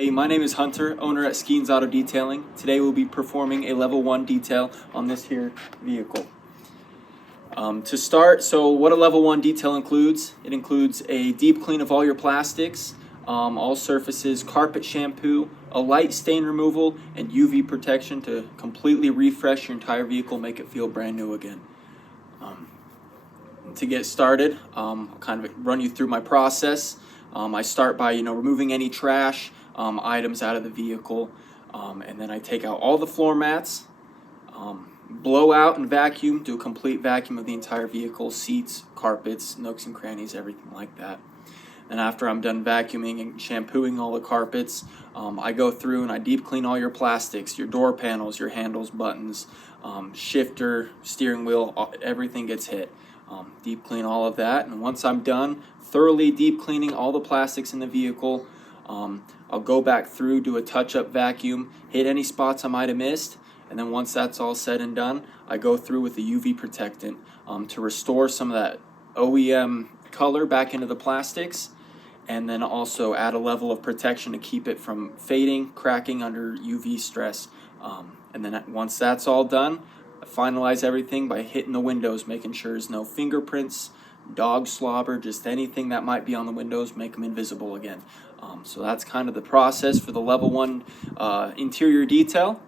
Hey, my name is Hunter, owner at Skeens Auto Detailing. Today we'll be performing a level 1 detail on this here vehicle. To start, so what a level 1 detail includes, it includes a deep clean of all your plastics, all surfaces, carpet shampoo, a light stain removal, and UV protection to completely refresh your entire vehicle, make it feel brand new again. To get started, I'll kind of run you through my process. I start by removing any trash items out of the vehicle, and then I take out all the floor mats, blow out and vacuum, do a complete vacuum of the entire vehicle, seats, carpets, nooks and crannies, everything like that. And after I'm done vacuuming and shampooing all the carpets, I go through and I deep clean all your plastics, your door panels, your handles, buttons, shifter, steering wheel, everything gets hit. Deep clean all of that, and once I'm done thoroughly deep cleaning all the plastics in the vehicle, I'll go back through, do a touch-up vacuum, hit any spots I might have missed, and then once that's all said and done, I go through with the UV protectant to restore some of that OEM color back into the plastics, and then also add a level of protection to keep it from fading, cracking under UV stress. And then once that's all done, I finalize everything by hitting the windows, making sure there's no fingerprints, dog slobber, just anything that might be on the windows, make them invisible again. So that's kind of the process for the level 1 interior detail.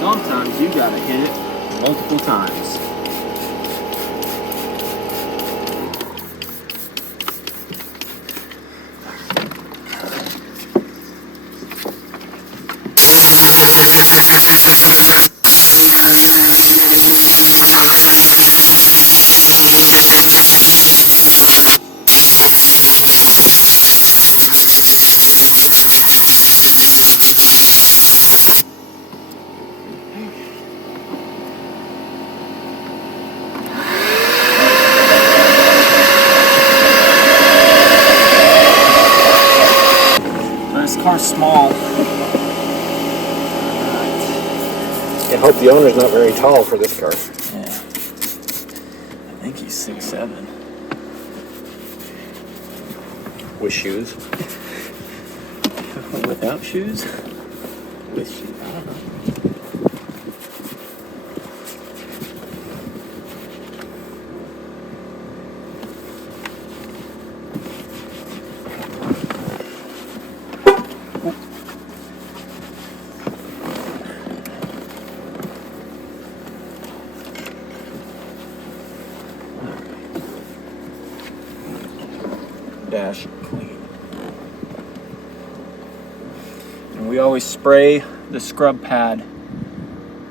Sometimes you gotta hit it multiple times. This car's small. I hope the owner's not very tall for this car. Yeah. I think he's 6'7". With shoes. Without shoes? With shoes? I don't know. Dash clean. And we always spray the scrub pad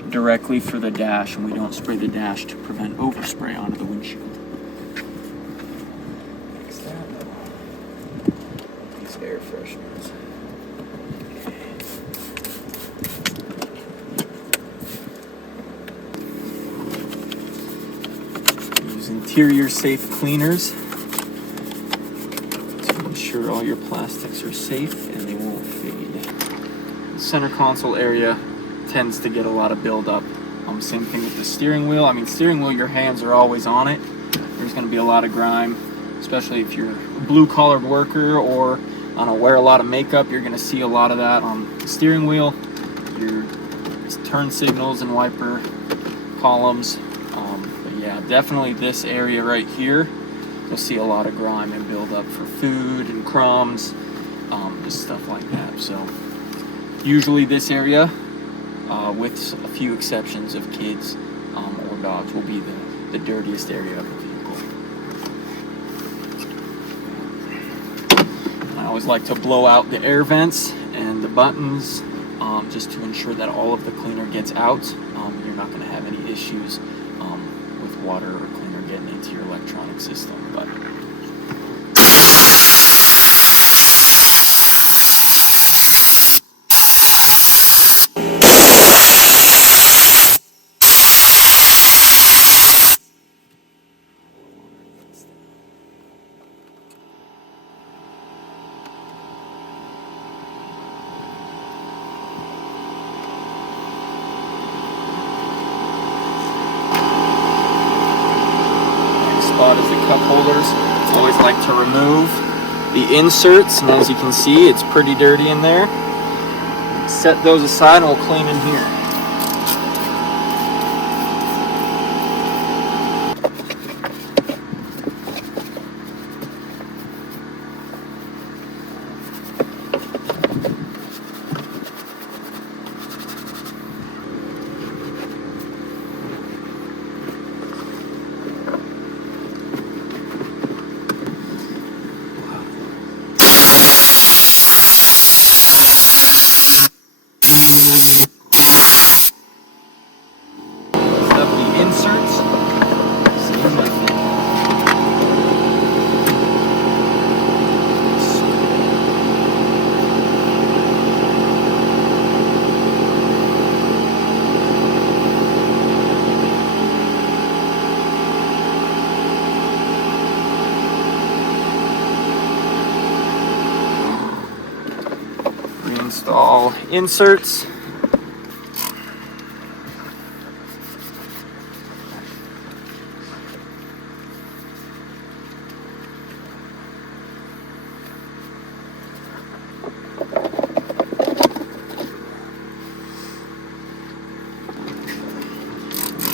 directly for the dash, and we don't spray the dash to prevent overspray onto the windshield. Fix that. These air fresheners. Use interior safe cleaners. Sure all your plastics are safe and they won't fade. The center console area tends to get a lot of buildup. Same thing with the steering wheel. I mean, steering wheel, your hands are always on it. There's going to be a lot of grime, especially if you're a blue-collared worker or wear a lot of makeup. You're going to see a lot of that on the steering wheel, your turn signals and wiper columns. But yeah, definitely this area right here. You'll see a lot of grime and buildup for food and crumbs, just stuff like that. So usually this area, with a few exceptions of kids or dogs, will be the dirtiest area of the vehicle. I always like to blow out the air vents and the buttons just to ensure that all of the cleaner gets out. You're not going to have any issues with water or cleaner getting into your electronic system. But spot is the cup holders. Always like to remove the inserts, and as you can see, it's pretty dirty in there. Set those aside and we'll clean in here. Reinstall inserts.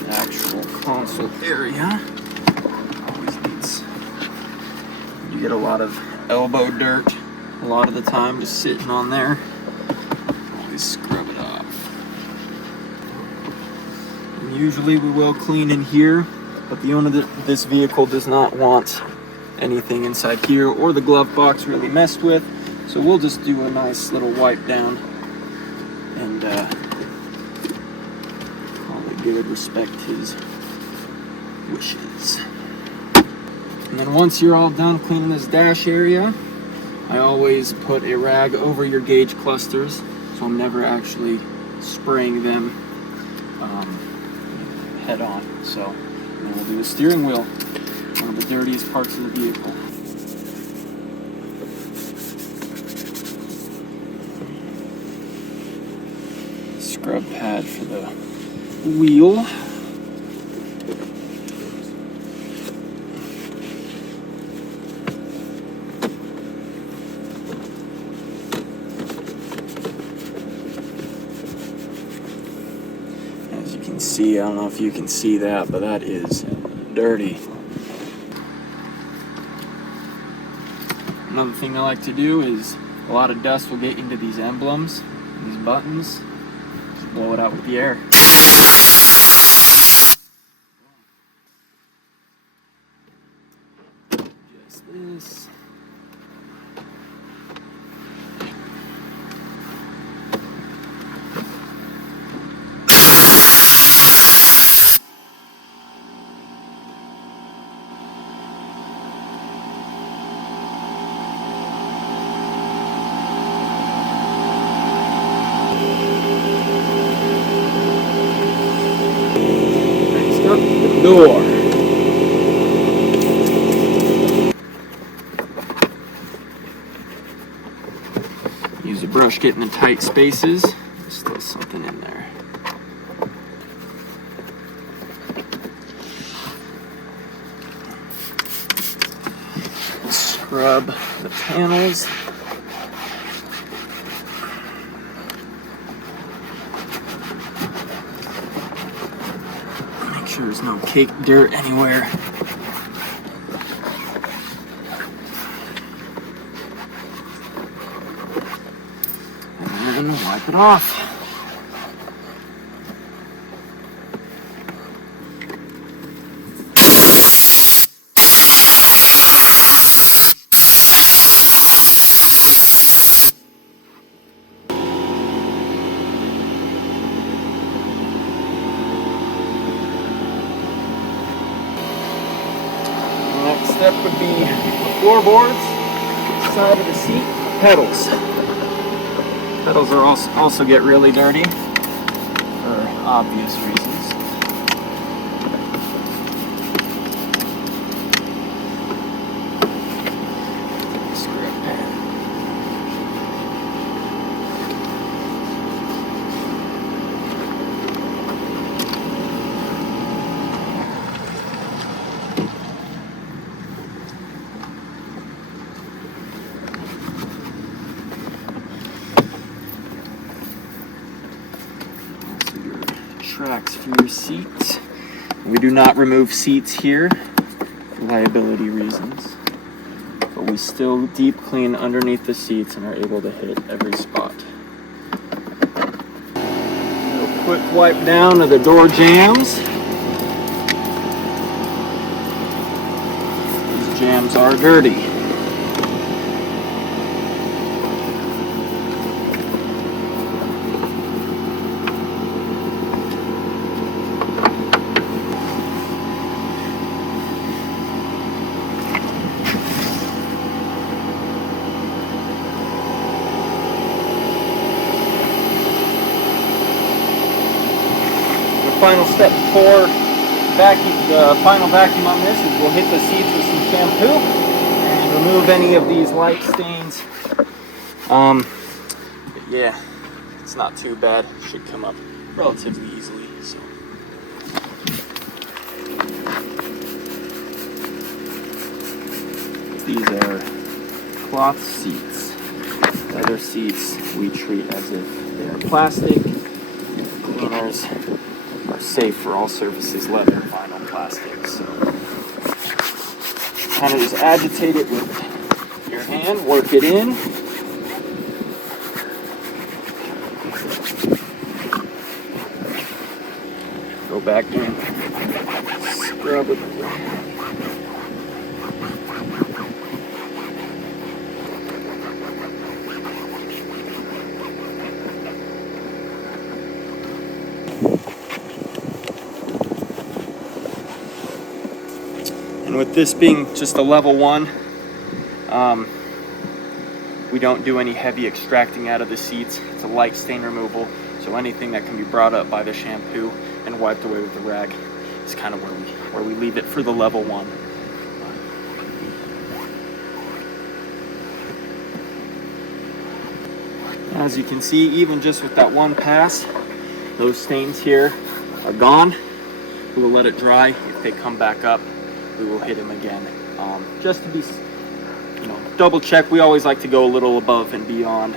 Actual console area always needs, you get a lot of elbow dirt a lot of the time just sitting on there. Always scrub it off. And usually we will clean in here, but the owner of this vehicle does not want anything inside here or the glove box really messed with, so we'll just do a nice little wipe down and good, respect his wishes. And then once you're all done cleaning this dash area, I always put a rag over your gauge clusters, so I'm never actually spraying them head on. So, and then we'll do the steering wheel, one of the dirtiest parts of the vehicle. Scrub pad for the wheel. As you can see, I don't know if you can see that, but that is dirty. Another thing I like to do is a lot of dust will get into these emblems, these buttons. Just blow it out with the air. Just this. Next up, the door. Use a brush getting the tight spaces. There's still something in there. Scrub the panels. Make sure there's no caked dirt anywhere. And then wipe it off. Next step would be the floorboards, side of the seat, pedals. Pedals are also get really dirty for obvious reasons. Scrub pad. Tracks for your seats. We do not remove seats here for liability reasons, but we still deep clean underneath the seats and are able to hit every spot. A quick wipe down of the door jams. These jams are dirty. Final step before the final vacuum on this is we'll hit the seats with some shampoo and remove any of these light stains. But yeah, it's not too bad. It should come up relatively easily. So. These are cloth seats. The other seats we treat as if they are plastic. Cleaners are safe for all surfaces, leather, vinyl, plastic. So kind of just agitate it with your hand, work it in. Go back in, scrub it. And with this being just a level 1, we don't do any heavy extracting out of the seats. It's a light stain removal, so anything that can be brought up by the shampoo and wiped away with the rag is kind of where we leave it for the level 1. As you can see, even just with that one pass, those stains here are gone. We will let it dry. If they come back up, we will hit them again. Just to be, double check. We always like to go a little above and beyond.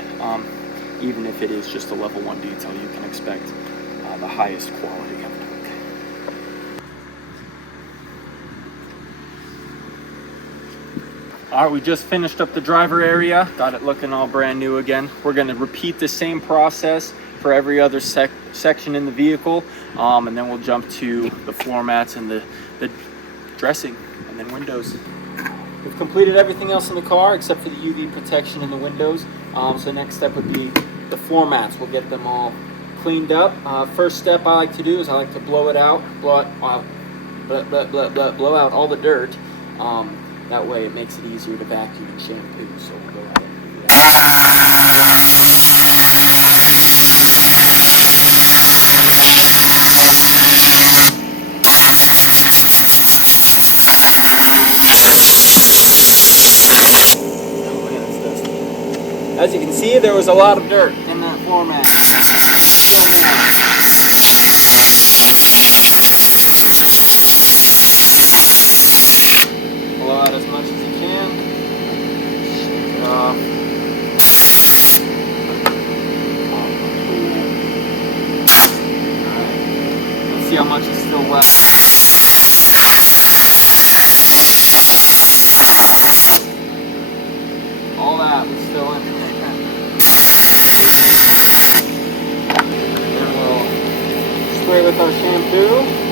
Even if it is just a level 1 detail, you can expect the highest quality of work. All right, we just finished up the driver area. Got it looking all brand new again. We're going to repeat the same process for every other section in the vehicle, and then we'll jump to the floor mats and the dressing and then windows. We've completed everything else in the car except for the UV protection in the windows. So next step would be the floor mats. We'll get them all cleaned up. First step I like to do is I like to blow out all the dirt. That way it makes it easier to vacuum and shampoo. So we'll go ahead and do that. As you can see, there was a lot of dirt in that floor mat. Blow out as much as you can. Shake it off. Alright. Let's see how much is still left. All that was still in there. Then we'll spray with our shampoo.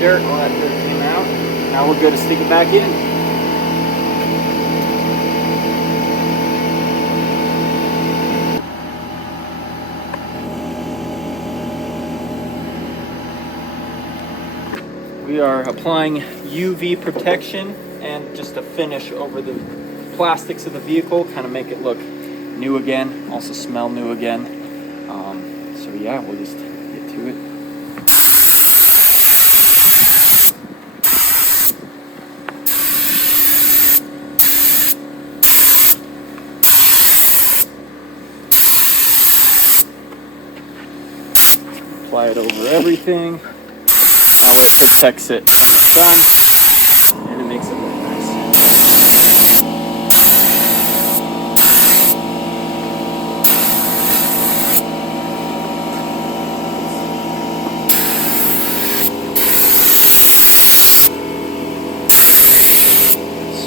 Dirt, all that dirt came out. Now we're good to stick it back in. We are applying UV protection and just a finish over the plastics of the vehicle, kind of make it look new again, also smell new again. So yeah, we'll just get to it. Apply it over everything. That way it protects it from the sun and it makes it look nice.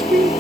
Sweet.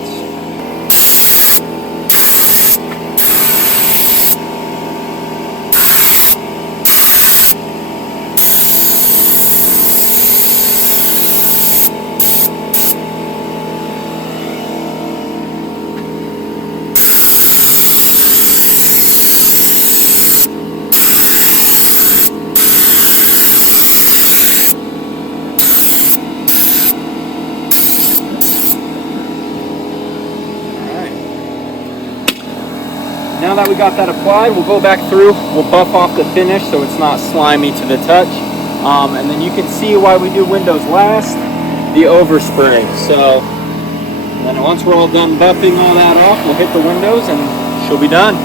Now that we got that applied, we'll go back through, we'll buff off the finish so it's not slimy to the touch. And then you can see why we do windows last, the overspray. So then once we're all done buffing all that off, we'll hit the windows and she'll be done.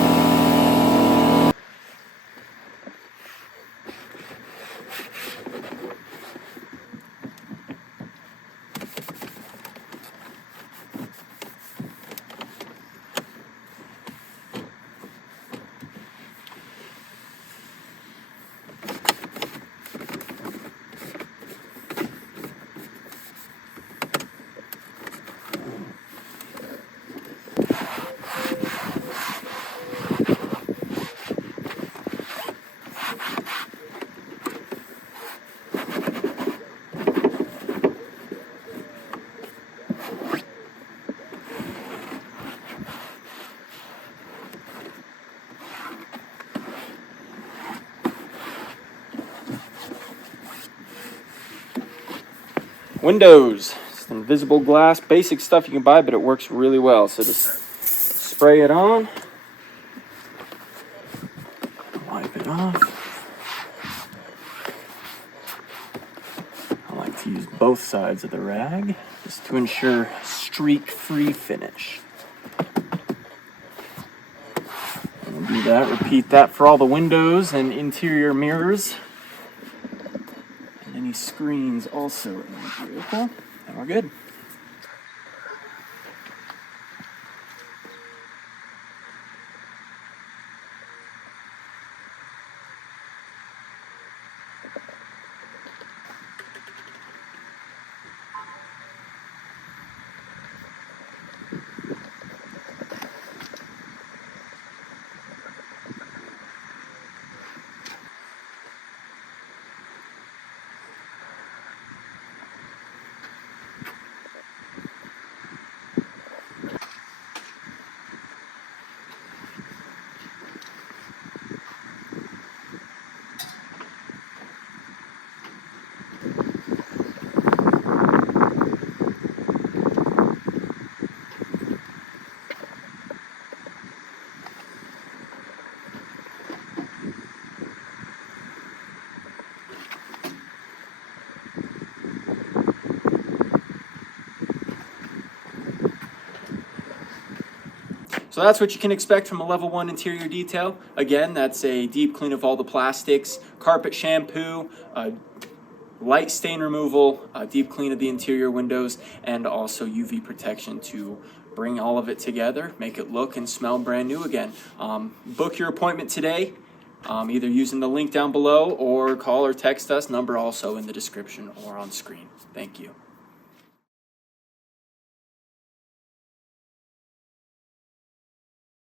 Windows. It's invisible glass, basic stuff you can buy, but it works really well. So just spray it on, wipe it off. I like to use both sides of the rag just to ensure streak-free finish. And we'll do that, repeat that for all the windows and interior mirrors. And any screens also in the vehicle. And we're good. So that's what you can expect from a level 1 interior detail. Again, that's a deep clean of all the plastics, carpet shampoo, light stain removal, deep clean of the interior windows, and also UV protection to bring all of it together, make it look and smell brand new again. Book your appointment today, either using the link down below or call or text us, number also in the description or on screen. Thank you.